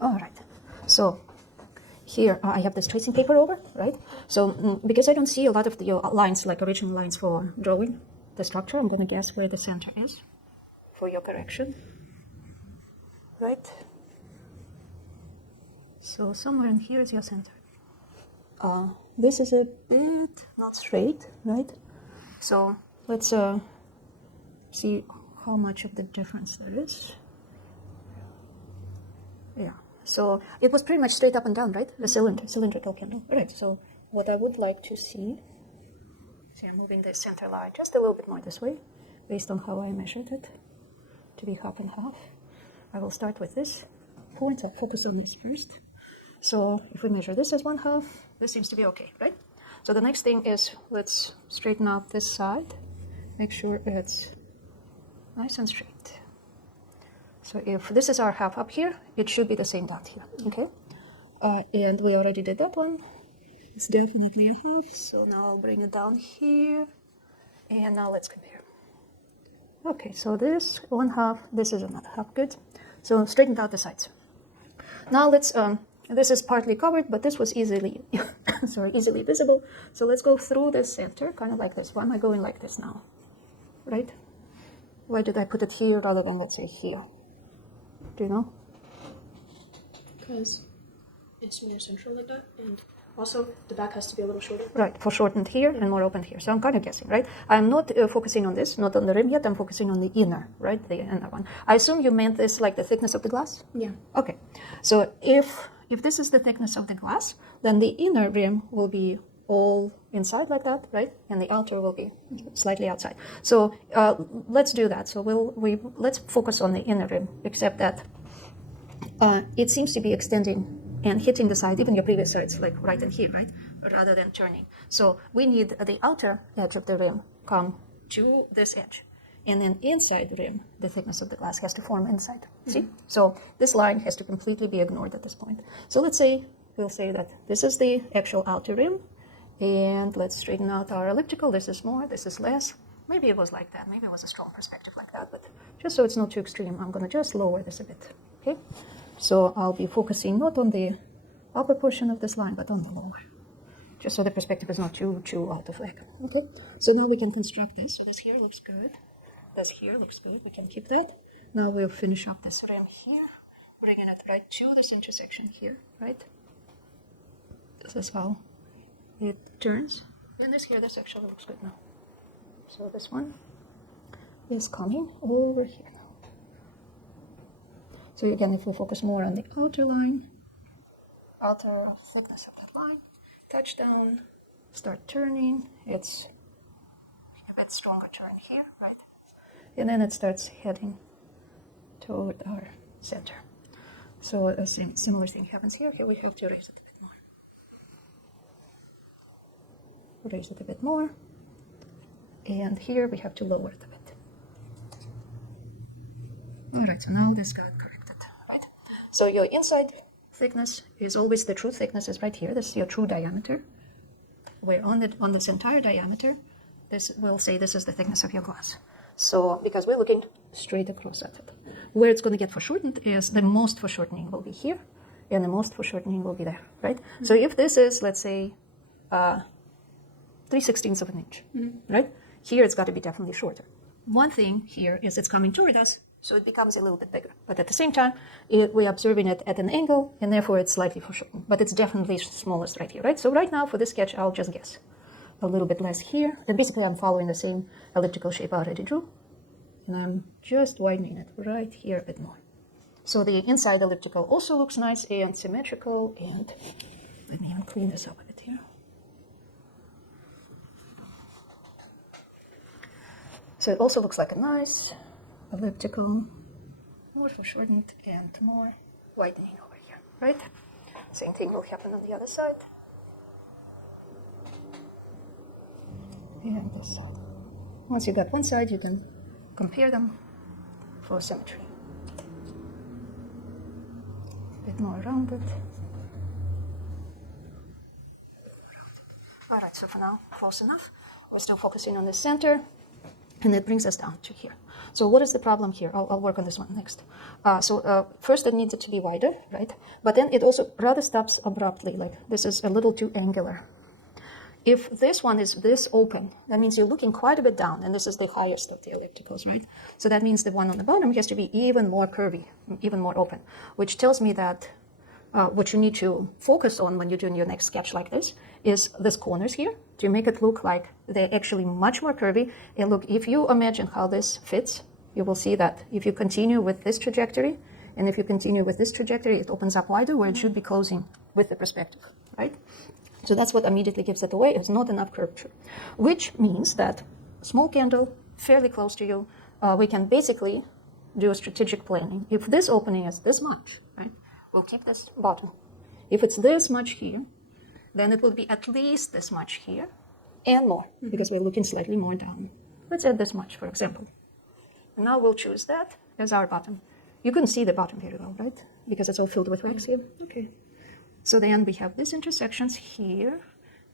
All right. So here I have this tracing paper over, right? So because I don't see a lot of the lines, like original lines for drawing the structure, I'm going to guess where the center is for your correction, right? So somewhere in here is your center. This is a bit not straight, right? So let's see how much of the difference there is. Yeah. So it was pretty much straight up and down, right? The cylindrical candle. Right. So what I would like to see I'm moving the center line just a little bit more this way, based on how I measured it to be half and half. I will start with this point. I'll focus on this first. So if we measure this as 1/2, this seems to be okay, right? So the next thing is let's straighten out this side. Make sure it's nice and straight. So if this is our half up here, it should be the same dot here, okay? And we already did that one. It's definitely a half, so now I'll bring it down here, and now let's compare. Okay, so this 1/2, this is another half, good. So straightened out the sides. Now let's, this is partly covered, but this was easily, easily visible. So let's go through the center, kind of like this. Why am I going like this now, right? Why did I put it here rather than, let's say, here? Do you know? Because it's more central like that, and also the back has to be a little shorter. Right, foreshortened here and more open here. So I'm kind of guessing, right? I'm not focusing on this, not on the rim yet. I'm focusing on the inner, right? The inner one. I assume you meant this like the thickness of the glass? Yeah. Okay. So if this is the thickness of the glass, then the inner rim will be all inside like that, right? And the outer will be slightly outside. So let's do that. So let's focus on the inner rim, except that it seems to be extending and hitting the side, even your previous sides, like right in here, right? Rather than turning. So we need the outer edge of the rim come to this edge. And then inside the rim, the thickness of the glass has to form inside. See? So this line has to completely be ignored at this point. So we'll say that this is the actual outer rim. And let's straighten out our elliptical. This is more, this is less. Maybe it was like that. Maybe it was a strong perspective like that. But just so it's not too extreme, I'm going to just lower this a bit. Okay? So I'll be focusing not on the upper portion of this line, but on the lower. Just so the perspective is not too out of whack. Okay? So now we can construct this. So this here looks good. This here looks good. We can keep that. Now we'll finish up this rim here, bringing it right to this intersection here, right? This is how it turns. And this here, this actually looks good now. So this one is coming over here now. So again, if we focus more on the outer line, outer thickness of that line, touch down, start turning, it's a bit stronger turn here, right? And then it starts heading toward our center. So a similar thing happens here. Here we have to raise it a bit more. Raise it a bit more. And here we have to lower it a bit. Alright, so now this got corrected, right? So your inside thickness is always the true thickness is right here. This is your true diameter. Where on this entire diameter, we'll say this is the thickness of your glass. So because we're looking straight across at it. Where it's going to get foreshortened is the most foreshortening will be here, and the most foreshortening will be there, right? So if this is, let's say, 3/16 of an inch, right? Here it's got to be definitely shorter. One thing here is it's coming toward us, so it becomes a little bit bigger. But at the same time, we're observing it at an angle, and therefore it's slightly foreshortened. But it's definitely smallest right here, right? So right now for this sketch, I'll just guess a little bit less here. Then basically I'm following the same elliptical shape I already drew, and I'm just widening it right here a bit more. So the inside elliptical also looks nice and symmetrical, and let me even clean this up a bit here. So it also looks like a nice elliptical, more foreshortened and more widening over here, right? Same thing will happen on the other side. And this side. Once you got one side, you can compare them for symmetry. A bit more rounded. Alright, so for now, close enough. We're still focusing on the center. And it brings us down to here. So what is the problem here? I'll work on this one next. First it needs it to be wider, right? But then it also rather stops abruptly, like this is a little too angular. If this one is this open, that means you're looking quite a bit down, and this is the highest of the ellipticals, right? So that means the one on the bottom has to be even more curvy, even more open, which tells me that what you need to focus on when you're doing your next sketch like this is these corners here, to make it look like they're actually much more curvy. And look, if you imagine how this fits, you will see that if you continue with this trajectory, and if you continue with this trajectory, it opens up wider where it should be closing with the perspective, right? So that's what immediately gives it away. It's not enough curvature, which means that small candle, fairly close to you, we can basically do a strategic planning. If this opening is this much, right, we'll keep this bottom. If it's this much here, then it will be at least this much here and more, because we're looking slightly more down. Let's add this much, for example. And now we'll choose that as our bottom. You couldn't see the bottom very well, right? Because it's all filled with wax here. Okay. So then we have these intersections here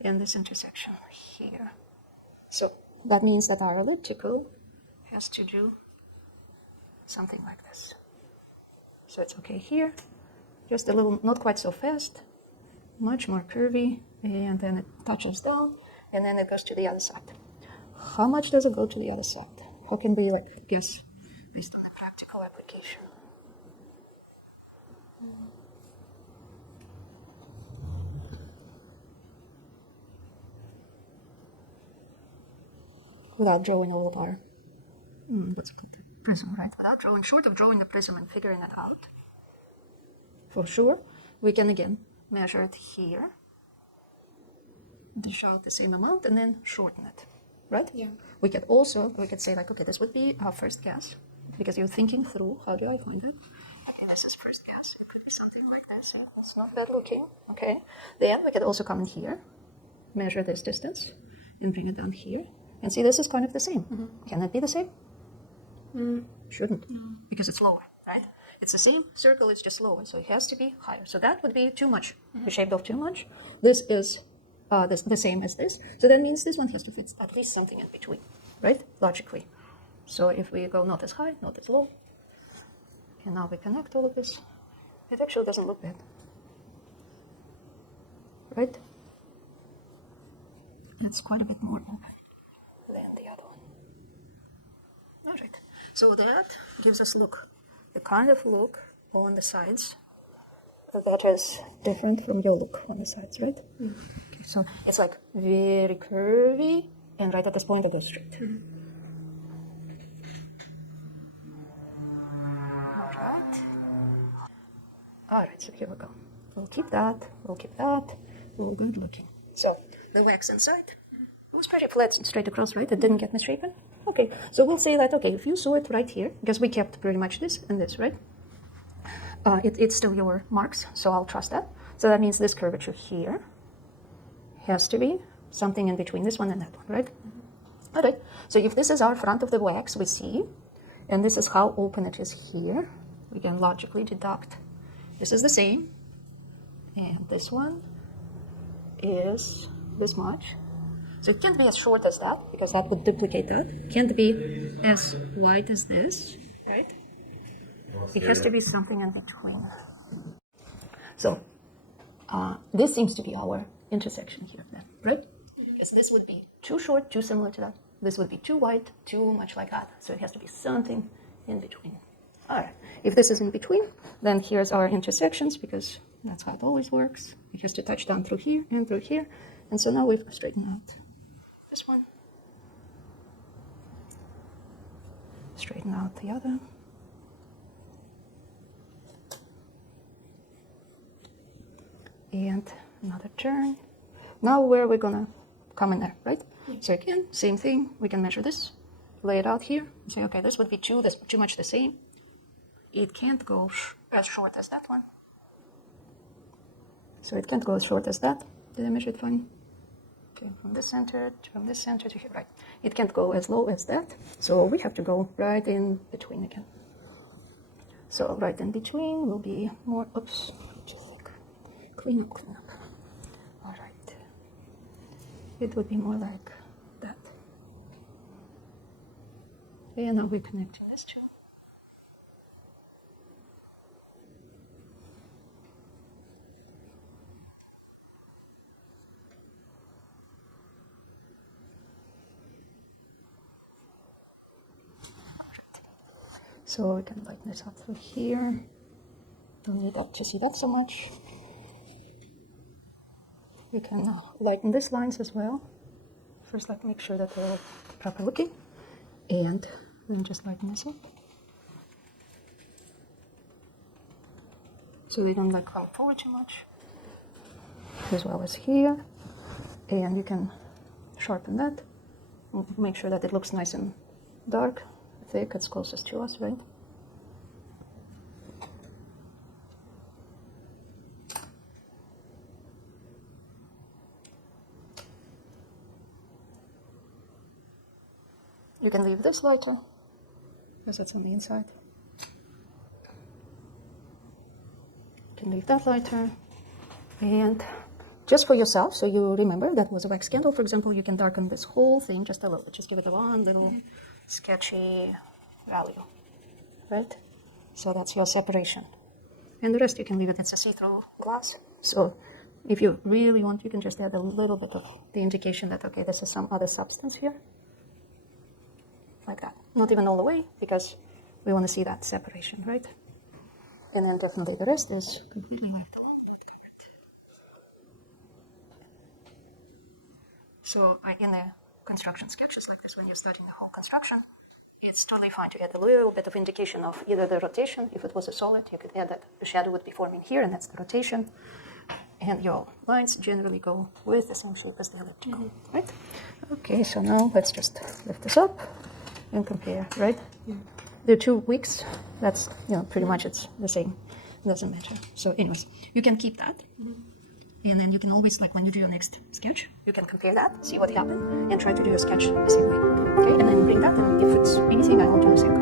and this intersection here. So that means that our elliptical has to do something like this. So it's okay here, just a little, not quite so fast, much more curvy, and then it touches down, and then it goes to the other side. How much does it go to the other side? How can we guess based on the practical application? Without drawing all of our, what's it called, prism, right? Without drawing, short of drawing the prism and figuring it out, for sure, we can again measure it here, dish out the same amount, and then shorten it, right? Yeah. We could say like, okay, this would be our first guess, because you're thinking through, how do I find it? Okay, this is first guess. It could be something like this. Yeah, that's not bad looking. Okay. Then we could also come in here, measure this distance, and bring it down here. And see, this is kind of the same. Can it be the same? Shouldn't, because it's lower, right? It's the same circle, it's just lower, so it has to be higher. So that would be too much. We shaved off too much. This is the same as this. So that means this one has to fit at least something in between, right? Logically. So if we go not as high, not as low, and now we connect all of this, it actually doesn't look bad, right? It's quite a bit more than the other one. All right. So that gives us the kind of look on the sides that is different from your look on the sides, right? Okay, so it's like very curvy, and right at this point it goes straight. All right, so here we go. We'll keep that, all good looking. So the wax inside, it was pretty flat and straight across, right? It didn't get misshapen. Okay, so we'll say that, okay, if you saw it right here, because we kept pretty much this and this, right? It's still your marks, so I'll trust that. So that means this curvature here has to be something in between this one and that one, right? All right, so if this is our front of the wax, we see, and this is how open it is here, we can logically deduct this is the same, and this one is this much. So it can't be as short as that, because that would duplicate that. Can't be as wide as this, right? It has to be something in between. So this seems to be our intersection here, then, right? Because this would be too short, too similar to that. This would be too wide, too much like that. So it has to be something in between. All right. If this is in between, then here's our intersections, because that's how it always works. It has to touch down through here and through here. And so now we've straightened out this one. Straighten out the other. And another turn. Now where are we gonna come in there, right? So again, same thing. We can measure this, lay it out here, and say, okay, this would be too much the same. It can't go as short as that one. So it can't go as short as that. Did I measure it fine? Okay, from this center to here, right. It can't go as low as that. So we have to go right in between again. So right in between will be more, oops, too thick. Clean up. All right. It would be more like that. And now we're connecting this two. So we can lighten this up through here. Don't need that to see that so much. We can lighten these lines as well. First, like make sure that they're proper looking, and then just lighten this up, so they don't like come forward too much, as well as here. And you can sharpen that. Make sure that it looks nice and dark, thick, it's closest to us, right? You can leave this lighter, because it's on the inside. You can leave that lighter. And just for yourself, so you remember that was a wax candle, for example, you can darken this whole thing just a little bit. Just give it a one little sketchy value, right? So that's your separation. And the rest you can leave it, it's a see-through glass. So if you really want, you can just add a little bit of the indication that, okay, this is some other substance here. Like that. Not even all the way, because we want to see that separation, right? And then definitely the rest is completely left alone, not covered. So in the construction sketches like this, when you're starting the whole construction, it's totally fine to add a little bit of indication of either the rotation. If it was a solid, you could add that the shadow would be forming here, and that's the rotation. And your lines generally go with essentially with the elliptical, right? Okay, so now let's just lift this up and compare, right? Yeah. There are 2 weeks. That's, pretty much it's the same. It doesn't matter. So anyways, you can keep that. And then you can always, like when you do your next sketch, you can compare that, see what happened, and try to do a sketch the same way. Okay, and then bring that, and if it's anything, I will do the same.